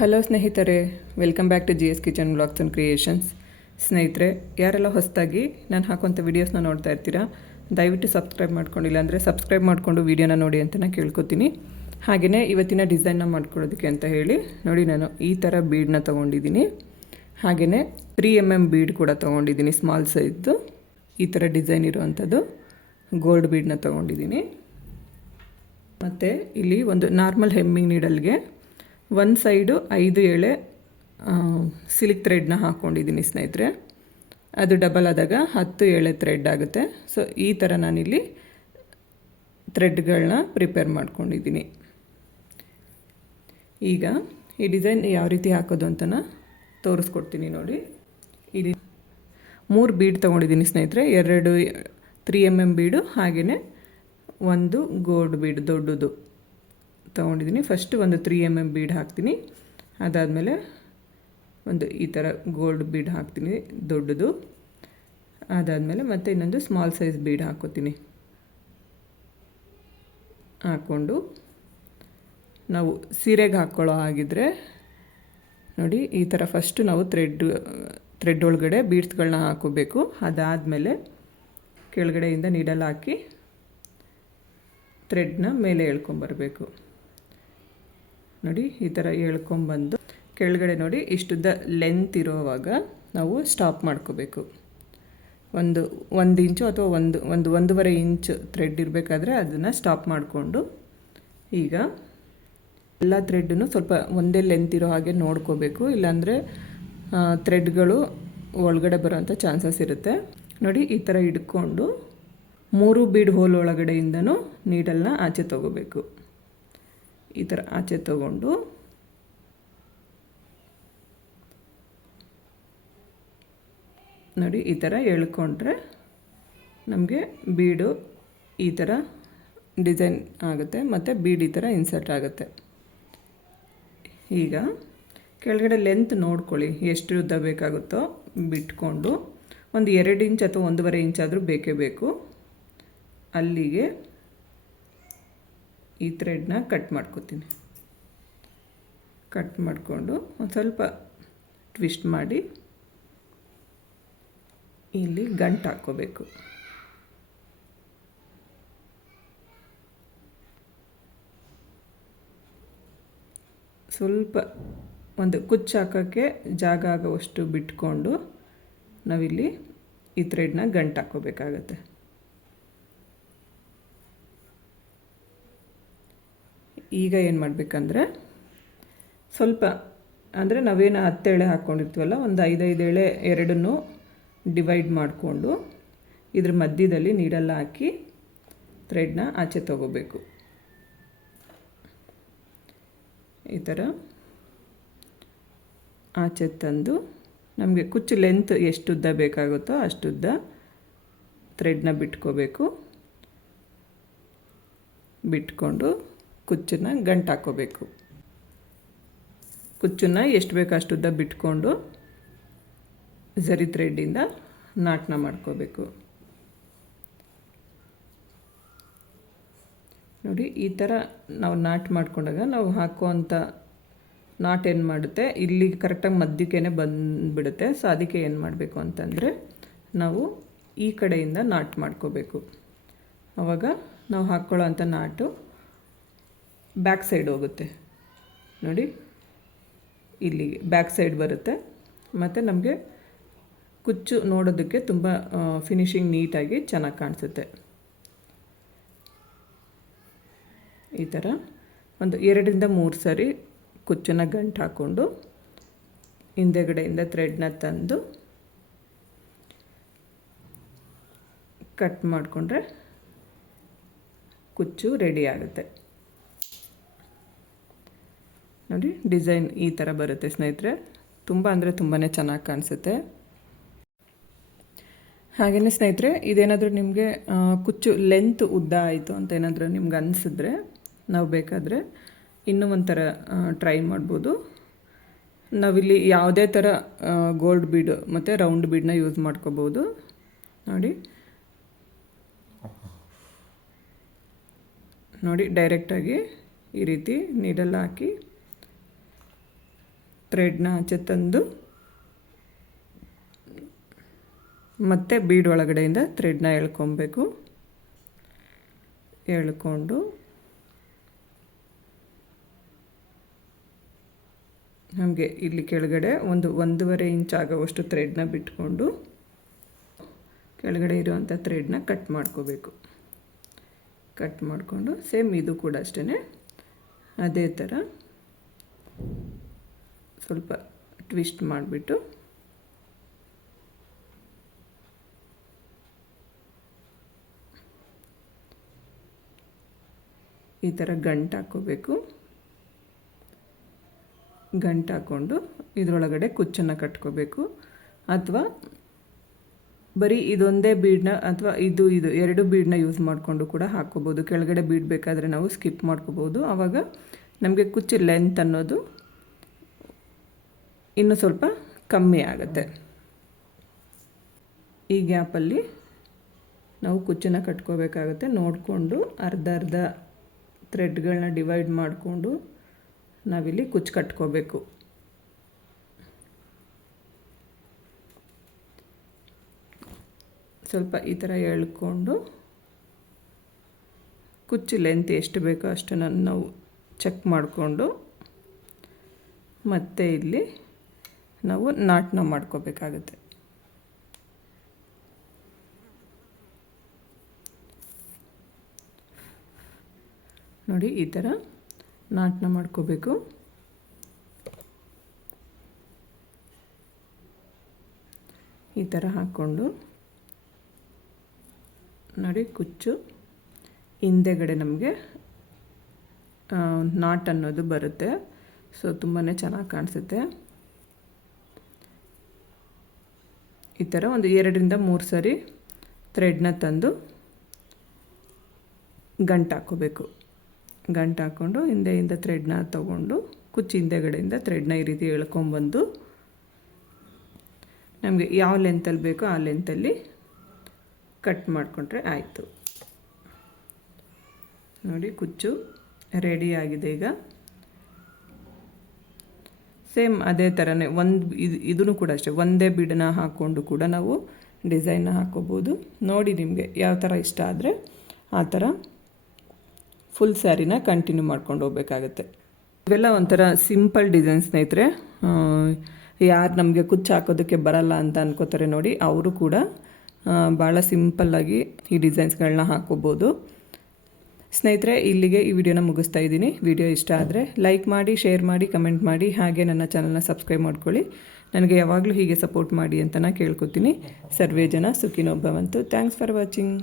Hello ಸ್ನೇಹಿತರೆ, welcome back to G S kitchen vlogs and creations. ಸ್ನೇಹಿತರೆ, ಯಾರೆಲ್ಲ ಹೊಸದಾಗಿ ನಾನು ಹಾಕುವಂಥ ವೀಡಿಯೋಸ್ನ ನೋಡ್ತಾ ಇರ್ತೀರಾ, ದಯವಿಟ್ಟು ಸಬ್ಸ್ಕ್ರೈಬ್ ಮಾಡ್ಕೊಂಡಿಲ್ಲ ಅಂದರೆ ಸಬ್ಸ್ಕ್ರೈಬ್ ಮಾಡಿಕೊಂಡು ವೀಡಿಯೋನ ನೋಡಿ ಅಂತ ನಾನು ಕೇಳ್ಕೊತೀನಿ. ಹಾಗೆಯೇ ಇವತ್ತಿನ ಡಿಸೈನ್ನ ಮಾಡ್ಕೊಳ್ಳೋದಕ್ಕೆ ಅಂತ ಹೇಳಿ ನೋಡಿ, ನಾನು ಈ ಥರ ಬೀಡನ್ನ ತೊಗೊಂಡಿದ್ದೀನಿ. ಹಾಗೆಯೇ 3mm ಬೀಡ್ ಕೂಡ ತೊಗೊಂಡಿದ್ದೀನಿ, ಸ್ಮಾಲ್ ಸೈಜ್ದು. ಈ ಥರ ಡಿಸೈನ್ ಇರುವಂಥದ್ದು ಗೋಲ್ಡ್ ಬೀಡನ್ನ ತೊಗೊಂಡಿದ್ದೀನಿ. ಮತ್ತು ಇಲ್ಲಿ ಒಂದು ನಾರ್ಮಲ್ ಹೆಮ್ಮಿಂಗ್ ನೀಡಲ್ಗೆ ಒಂದು ಸೈಡು 5 ಎಳೆ ಸಿಲ್ಕ್ ಥ್ರೆಡ್ನ ಹಾಕ್ಕೊಂಡಿದ್ದೀನಿ ಸ್ನೇಹಿತರೆ. ಅದು ಡಬಲ್ ಆದಾಗ 10 ಎಳೆ ಥ್ರೆಡ್ ಆಗುತ್ತೆ. ಸೊ ಈ ಥರ ನಾನಿಲ್ಲಿ ಥ್ರೆಡ್ಗಳನ್ನ ಪ್ರಿಪೇರ್ ಮಾಡ್ಕೊಂಡಿದ್ದೀನಿ. ಈಗ ಈ ಡಿಸೈನ್ ಯಾವ ರೀತಿ ಹಾಕೋದು ಅಂತ ತೋರಿಸ್ಕೊಡ್ತೀನಿ ನೋಡಿ. ಇಲ್ಲಿ 3 ಬೀಡ್ ತೊಗೊಂಡಿದ್ದೀನಿ ಸ್ನೇಹಿತರೆ, 2 3mm ಬೀಡು, ಹಾಗೆಯೇ ಒಂದು ಗೋಲ್ಡ್ ಬೀಡ್ ದೊಡ್ಡದು ತೊಗೊಂಡಿದ್ದೀನಿ. ಫಸ್ಟ್ ಒಂದು 3mm ಬೀಡ್ ಹಾಕ್ತೀನಿ, ಅದಾದಮೇಲೆ ಒಂದು ಈ ಥರ ಗೋಲ್ಡ್ ಬೀಡ್ ಹಾಕ್ತೀನಿ ದೊಡ್ಡದು, ಅದಾದಮೇಲೆ ಮತ್ತೆ ಇನ್ನೊಂದು ಸ್ಮಾಲ್ ಸೈಜ್ ಬೀಡ್ ಹಾಕ್ಕೋತೀನಿ. ಹಾಕ್ಕೊಂಡು ನಾವು ಸೀರೆಗೆ ಹಾಕ್ಕೊಳ್ಳೋ ಹಾಗಿದ್ರೆ ನೋಡಿ, ಈ ಥರ ಫಸ್ಟು ನಾವು ಥ್ರೆಡ್ ಒಳಗಡೆ ಬೀಡ್ಸ್ಗಳನ್ನ ಹಾಕೋಬೇಕು. ಅದಾದಮೇಲೆ ಕೆಳಗಡೆಯಿಂದ ನೀಡಲ್ ಹಾಕಿ ಥ್ರೆಡ್ನ ಮೇಲೆ ಎಳ್ಕೊಂಬರಬೇಕು. ನೋಡಿ, ಈ ಥರ ಎಳ್ಕೊಂಬಂದು ಕೆಳಗಡೆ ನೋಡಿ ಇಷ್ಟುದ್ದ ಲೆಂತ್ ಇರೋವಾಗ ನಾವು ಸ್ಟಾಪ್ ಮಾಡ್ಕೋಬೇಕು. ಒಂದು ಇಂಚು ಅಥವಾ ಒಂದೂವರೆ ಇಂಚು ಥ್ರೆಡ್ ಇರಬೇಕಾದ್ರೆ ಅದನ್ನು ಸ್ಟಾಪ್ ಮಾಡಿಕೊಂಡು, ಈಗ ಎಲ್ಲ ಥ್ರೆಡ್ಡನ್ನು ಸ್ವಲ್ಪ ಒಂದೇ ಲೆಂತ್ ಇರೋ ಹಾಗೆ ನೋಡ್ಕೋಬೇಕು, ಇಲ್ಲಾಂದರೆ ಥ್ರೆಡ್ಗಳು ಒಳಗಡೆ ಬರೋವಂಥ ಚಾನ್ಸಸ್ ಇರುತ್ತೆ. ನೋಡಿ, ಈ ಥರ ಹಿಡ್ಕೊಂಡು 3 ಬೀಡ್ ಹೋಲ್ ಒಳಗಡೆಯಿಂದನೂ ನೀಡಲ್ನ ಆಚೆ ತೊಗೋಬೇಕು. ಈ ಥರ ಆಚೆ ತೊಗೊಂಡು ನೋಡಿ, ಈ ಥರ ಎಳ್ಕೊಂಡ್ರೆ ನಮಗೆ ಬೀಡು ಈ ಥರ ಡಿಸೈನ್ ಆಗುತ್ತೆ ಮತ್ತು ಬೀಡ್ ಈ ಥರ ಇನ್ಸರ್ಟ್ ಆಗುತ್ತೆ. ಈಗ ಕೆಳಗಡೆ ಲೆಂತ್ ನೋಡ್ಕೊಳ್ಳಿ, ಎಷ್ಟು ಉದ್ದ ಬೇಕಾಗುತ್ತೋ ಬಿಟ್ಕೊಂಡು ಒಂದು 2 ಇಂಚ್ ಅಥವಾ 1.5 ಇಂಚ್ ಆದರೂ ಬೇಕೇ ಬೇಕು. ಅಲ್ಲಿಗೆ ಈ ಥ್ರೆಡ್ನ ಕಟ್ ಮಾಡ್ಕೊತೀನಿ. ಕಟ್ ಮಾಡಿಕೊಂಡು ಒಂದು ಸ್ವಲ್ಪ ಟ್ವಿಸ್ಟ್ ಮಾಡಿ ಇಲ್ಲಿ ಗಂಟು ಹಾಕ್ಕೋಬೇಕು. ಸ್ವಲ್ಪ ಒಂದು ಕುಚ್ಚು ಹಾಕೋಕ್ಕೆ ಜಾಗ ಆಗೋವಷ್ಟು ಬಿಟ್ಕೊಂಡು ನಾವಿಲ್ಲಿ ಈ ಥ್ರೆಡ್ನ ಗಂಟು ಹಾಕ್ಕೋಬೇಕಾಗತ್ತೆ. ಈಗ ಏನು ಮಾಡಬೇಕಂದ್ರೆ, ಸ್ವಲ್ಪ ಅಂದರೆ ನಾವೇನು 10 ಎಳೆ ಹಾಕ್ಕೊಂಡಿರ್ತೀವಲ್ಲ, ಒಂದು 5 ಎಳೆ ಎರಡನ್ನೂ ಡಿವೈಡ್ ಮಾಡಿಕೊಂಡು ಇದ್ರ ಮಧ್ಯದಲ್ಲಿ ನೀಡಲ್ಲ ಹಾಕಿ ಥ್ರೆಡ್ನ ಆಚೆ ತೊಗೋಬೇಕು. ಈ ಥರ ಆಚೆ ತಂದು ನಮಗೆ ಕುಚ್ಚು ಲೆಂತ್ ಎಷ್ಟು ಉದ್ದ ಬೇಕಾಗುತ್ತೋ ಅಷ್ಟುದ್ದ ಥ್ರೆಡ್ನ ಬಿಟ್ಕೋಬೇಕು. ಬಿಟ್ಕೊಂಡು ಕುಚ್ಚನ್ನು ಗಂಟು ಹಾಕ್ಕೋಬೇಕು. ಕುಚ್ಚನ್ನು ಎಷ್ಟು ಬೇಕು ಅಷ್ಟುದ್ದ ಬಿಟ್ಕೊಂಡು ಝರಿ ಥ್ರೆಡ್ಡಿಂದ ನಾಟನ್ನ ಮಾಡ್ಕೋಬೇಕು. ನೋಡಿ, ಈ ಥರ ನಾವು ನಾಟ್ ಮಾಡ್ಕೊಂಡಾಗ ನಾವು ಹಾಕುವಂಥ ನಾಟ್ ಏನು ಮಾಡುತ್ತೆ, ಇಲ್ಲಿ ಕರೆಕ್ಟಾಗಿ ಮಧ್ಯಕ್ಕೇ ಬಂದುಬಿಡುತ್ತೆ. ಸೊ ಅದಕ್ಕೆ ಏನು ಮಾಡಬೇಕು ಅಂತಂದರೆ, ನಾವು ಈ ಕಡೆಯಿಂದ ನಾಟ್ ಮಾಡ್ಕೋಬೇಕು. ಆವಾಗ ನಾವು ಹಾಕ್ಕೊಳ್ಳೋ ಅಂಥ ನಾಟು ಬ್ಯಾಕ್ ಸೈಡ್ ಹೋಗುತ್ತೆ. ನೋಡಿ, ಇಲ್ಲಿ ಬ್ಯಾಕ್ ಸೈಡ್ ಬರುತ್ತೆ ಮತ್ತು ನಮಗೆ ಕುಚ್ಚು ನೋಡೋದಕ್ಕೆ ತುಂಬ ಫಿನಿಶಿಂಗ್ ನೀಟಾಗಿ ಚೆನ್ನಾಗಿ ಕಾಣಿಸುತ್ತೆ. ಈ ಥರ ಒಂದು 2-3 ಸರಿ ಕುಚ್ಚನ್ನು ಗಂಟು ಹಾಕ್ಕೊಂಡು ಹಿಂದೆಗಡೆಯಿಂದ ಥ್ರೆಡ್ನ ತಂದು ಕಟ್ ಮಾಡಿಕೊಂಡ್ರೆ ಕುಚ್ಚು ರೆಡಿ ಆಗುತ್ತೆ. ನೋಡಿ, ಡಿಸೈನ್ ಈ ಥರ ಬರುತ್ತೆ ಸ್ನೇಹಿತರೆ. ತುಂಬ ಅಂದರೆ ತುಂಬಾ ಚೆನ್ನಾಗಿ ಕಾಣಿಸುತ್ತೆ. ಹಾಗೆಯೇ ಸ್ನೇಹಿತರೆ, ಇದೇನಾದರೂ ನಿಮಗೆ ಕುಚ್ಚು ಲೆಂತ್ ಉದ್ದ ಆಯಿತು ಅಂತ ಏನಾದರೂ ನಿಮ್ಗೆ ಅನಿಸಿದ್ರೆ, ನಾವು ಬೇಕಾದರೆ ಇನ್ನೂ ಒಂಥರ ಟ್ರೈ ಮಾಡ್ಬೋದು. ನಾವಿಲ್ಲಿ ಯಾವುದೇ ಥರ ಗೋಲ್ಡ್ ಬೀಡು ಮತ್ತು ರೌಂಡ್ ಬೀಡನ್ನ ಯೂಸ್ ಮಾಡ್ಕೋಬೋದು. ನೋಡಿ ಡೈರೆಕ್ಟಾಗಿ ಈ ರೀತಿ ನೀಡಲ್ ಹಾಕಿ ಥ್ರೆಡ್ನ ಆಚೆ ತಂದು ಮತ್ತೆ ಬೀಡ್ ಒಳಗಡೆಯಿಂದ ಥ್ರೆಡ್ನ ಎಳ್ಕೊಬೇಕು. ಎಳ್ಕೊಂಡು ನಮಗೆ ಇಲ್ಲಿ ಕೆಳಗಡೆ 1.5 ಇಂಚ್ ಆಗೋವಷ್ಟು ಥ್ರೆಡ್ನ ಬಿಟ್ಕೊಂಡು ಕೆಳಗಡೆ ಇರುವಂಥ ಥ್ರೆಡ್ನ ಕಟ್ ಮಾಡ್ಕೋಬೇಕು. ಕಟ್ ಮಾಡಿಕೊಂಡು ಸೇಮ್ ಇದು ಕೂಡ ಅಷ್ಟೇ ಅದೇ ಥರ ಸ್ವಲ್ಪ ಟ್ವಿಸ್ಟ್ ಮಾಡಿಬಿಟ್ಟು ಈ ಥರ ಗಂಟು ಹಾಕ್ಕೋಬೇಕು. ಗಂಟು ಹಾಕ್ಕೊಂಡು ಇದರೊಳಗಡೆ ಕುಚ್ಚನ್ನು ಕಟ್ಕೋಬೇಕು. ಅಥವಾ ಬರೀ ಇದೊಂದೇ ಬೀಡನ್ನ ಅಥವಾ ಇದು 2 ಬೀಡನ್ನ ಯೂಸ್ ಮಾಡಿಕೊಂಡು ಕೂಡ ಹಾಕ್ಕೋಬೋದು. ಕೆಳಗಡೆ ಬೀಡ್ ಬೇಕಾದರೆ ನಾವು ಸ್ಕಿಪ್ ಮಾಡ್ಕೋಬೋದು. ಆವಾಗ ನಮಗೆ ಕುಚ್ಚು ಲೆಂತ್ ಅನ್ನೋದು ಇನ್ನೂ ಸ್ವಲ್ಪ ಕಮ್ಮಿ ಆಗುತ್ತೆ. ಈ ಗ್ಯಾಪಲ್ಲಿ ನಾವು ಕುಚ್ಚನ್ನು ಕಟ್ಕೋಬೇಕಾಗುತ್ತೆ. ನೋಡಿಕೊಂಡು ಅರ್ಧ ಥ್ರೆಡ್ಗಳನ್ನ ಡಿವೈಡ್ ಮಾಡಿಕೊಂಡು ನಾವಿಲ್ಲಿ ಕುಚ್ಚು ಕಟ್ಕೋಬೇಕು. ಸ್ವಲ್ಪ ಈ ಥರ ಎಳ್ಕೊಂಡು ಕುಚ್ಚು ಲೆಂತ್ ಎಷ್ಟು ಬೇಕೋ ಅಷ್ಟನ್ನು ನಾವು ಚೆಕ್ ಮಾಡಿಕೊಂಡು ಮತ್ತೆ ಇಲ್ಲಿ ನಾವು ನಾಟನ್ನ ಮಾಡ್ಕೋಬೇಕಾಗುತ್ತೆ. ನೋಡಿ ಈ ಥರ ನಾಟನ್ನ ಮಾಡ್ಕೋಬೇಕು. ಈ ಥರ ಹಾಕ್ಕೊಂಡು ನೋಡಿ ಕುಚ್ಚು ಹಿಂದೆಗಡೆ ನಮಗೆ ನಾಟ್ ಅನ್ನೋದು ಬರುತ್ತೆ. ಸೊ ತುಂಬಾ ಚೆನ್ನಾಗಿ ಕಾಣಿಸುತ್ತೆ. ಈ ಥರ ಒಂದು 2-3 ಸರಿ ಥ್ರೆಡ್ನ ತಂದು ಗಂಟು ಹಾಕ್ಕೋಬೇಕು. ಗಂಟು ಹಾಕ್ಕೊಂಡು ಹಿಂದೆಯಿಂದ ಥ್ರೆಡ್ನ ತೊಗೊಂಡು ಕುಚ್ಚು ಹಿಂದೆಗಡೆಯಿಂದ ಥ್ರೆಡ್ನ ಈ ರೀತಿ ಎಳ್ಕೊಂಬಂದು ನಮಗೆ ಯಾವ ಲೆಂತಲ್ಲಿ ಬೇಕೋ ಆ ಲೆಂತಲ್ಲಿ ಕಟ್ ಮಾಡಿಕೊಂಡ್ರೆ ಆಯಿತು. ನೋಡಿ ಕುಚ್ಚು ರೆಡಿ ಆಗಿದೆ. ಈಗ ಸೇಮ್ ಅದೇ ಥರನೇ ಇದನ್ನು ಕೂಡ ಅಷ್ಟೇ ಒಂದೇ ಬೀಡನ್ನ ಹಾಕ್ಕೊಂಡು ಕೂಡ ನಾವು ಡಿಸೈನ್ನ ಹಾಕ್ಕೋಬೋದು. ನೋಡಿ ನಿಮಗೆ ಯಾವ ಥರ ಇಷ್ಟ ಆದರೆ ಆ ಥರ ಫುಲ್ ಸ್ಯಾರಿನ ಕಂಟಿನ್ಯೂ ಮಾಡ್ಕೊಂಡು ಹೋಗ್ಬೇಕಾಗತ್ತೆ. ಇವೆಲ್ಲ ಒಂಥರ ಸಿಂಪಲ್ ಡಿಸೈನ್ ಸ್ನೇಹಿತರೆ. ಯಾರು ನಮಗೆ ಕುಚ್ಚು ಹಾಕೋದಕ್ಕೆ ಬರಲ್ಲ ಅಂತ ಅನ್ಕೋತಾರೆ ನೋಡಿ, ಅವರು ಕೂಡ ಭಾಳ ಸಿಂಪಲ್ಲಾಗಿ ಈ ಡಿಸೈನ್ಸ್ಗಳನ್ನ ಹಾಕ್ಕೋಬೋದು. ಸ್ನೇಹಿತರೆ, ಇಲ್ಲಿಗೆ ಈ ವಿಡಿಯೋನ ಮುಗಿಸ್ತಾ ಇದ್ದೀನಿ. ವಿಡಿಯೋ ಇಷ್ಟ ಆದರೆ ಲೈಕ್ ಮಾಡಿ, ಶೇರ್ ಮಾಡಿ, ಕಮೆಂಟ್ ಮಾಡಿ, ಹಾಗೆ ನನ್ನ ಚಾನಲ್ನ ಸಬ್ಸ್ಕ್ರೈಬ್ ಮಾಡ್ಕೊಳ್ಳಿ. ನನಗೆ ಯಾವಾಗಲೂ ಹೀಗೆ ಸಪೋರ್ಟ್ ಮಾಡಿ ಅಂತ ನಾನು ಕೇಳ್ಕೊತೀನಿ. ಸರ್ವೇ ಜನ ಸುಖಿನೋ ಭವಂತು. Thanks for watching.